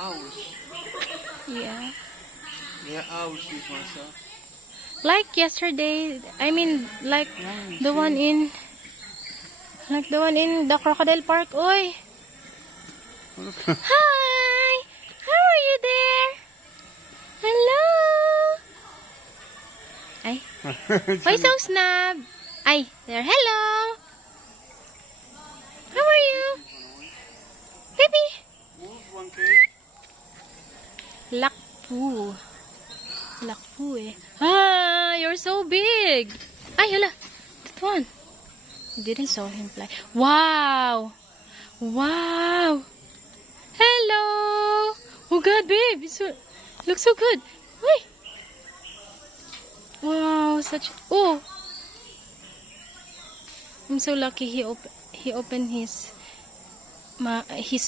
house. Yeah. Yeah, house is Marsa. Like yesterday, I mean, like Yeah, the one in, the Crocodile Park. Oy. Look. Hi. How are you there? Hello. Ay. Why so snub? Ay, there. Hello. How are you? Baby. Move 1K. Lakpu. Lakpu eh. Ah, you're so big. Ay, hala. That one. Didn't saw him fly. Wow. Wow. Hello. Oh God, babe. It's so, looks so good. Wait. Wow, such. Oh. I'm so lucky he opened his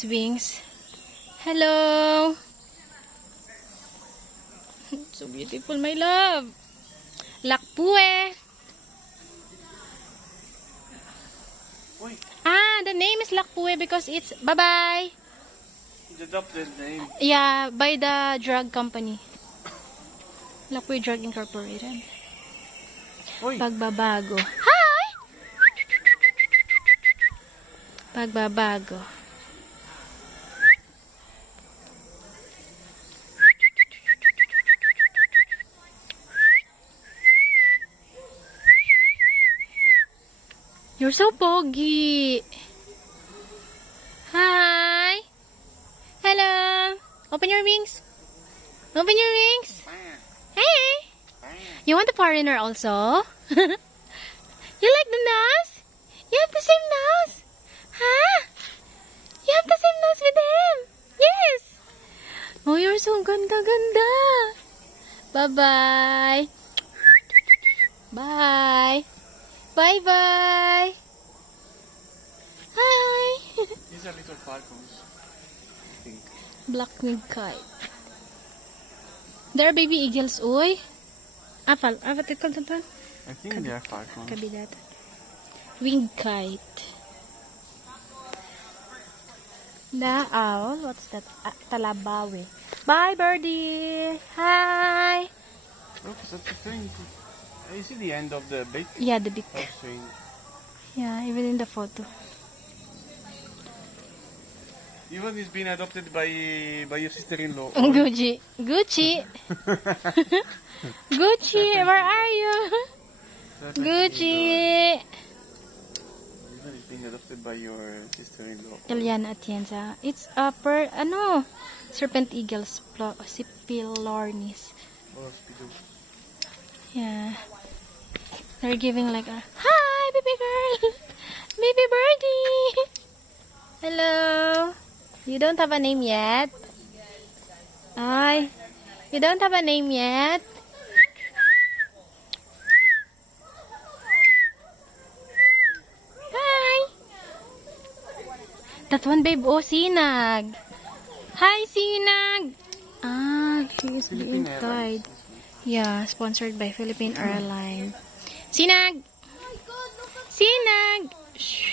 wings. Hello. So beautiful, my love. Lakpu eh. Oi, Ah, the name is Lakpue because it's bye-bye. the adopted name. Yeah, by the drug company. Lakpue Drug Incorporated. Oi. Pagbabago. Hi! Pagbabago. You're so pogi. Hi. Hello. Open your wings. Open your wings. Hey. You want the foreigner also? You like the nose? You have the same nose. Huh? You have the same nose with him. Yes. Oh, you're so ganda-ganda. Bye-bye. Bye. Bye-bye. Hi. These are little falcons. I think. Black-winged kite. There are baby eagles, oy. Apal. What it called that one? I think they are falcons. Kabilat. Winged kite. The owl. What's that? Talabawi. Bye, birdie. Hi. Look, such a thing. You see the end of the beak? Yeah, the beak. How strange. Yeah, even in the photo. Even he's been adopted by your sister-in-law. Gucci. Gucci. Gucci, where are you? Gucci. Even he's been adopted by your sister-in-law. Eliana Atienza. It's serpent eagles, Sipilornis. Oh, Speedo. Yeah. They're giving like a, hi, baby girl. Baby birdie. Hello. You don't have a name yet? Hi. You don't have a name yet? Hi. That one, babe. Oh, Sinag. Hi, Sinag. Ah, he is being Philippine tied. Airlines. Yeah, sponsored by Philippine Airlines. Sinag! Sinag! Shh.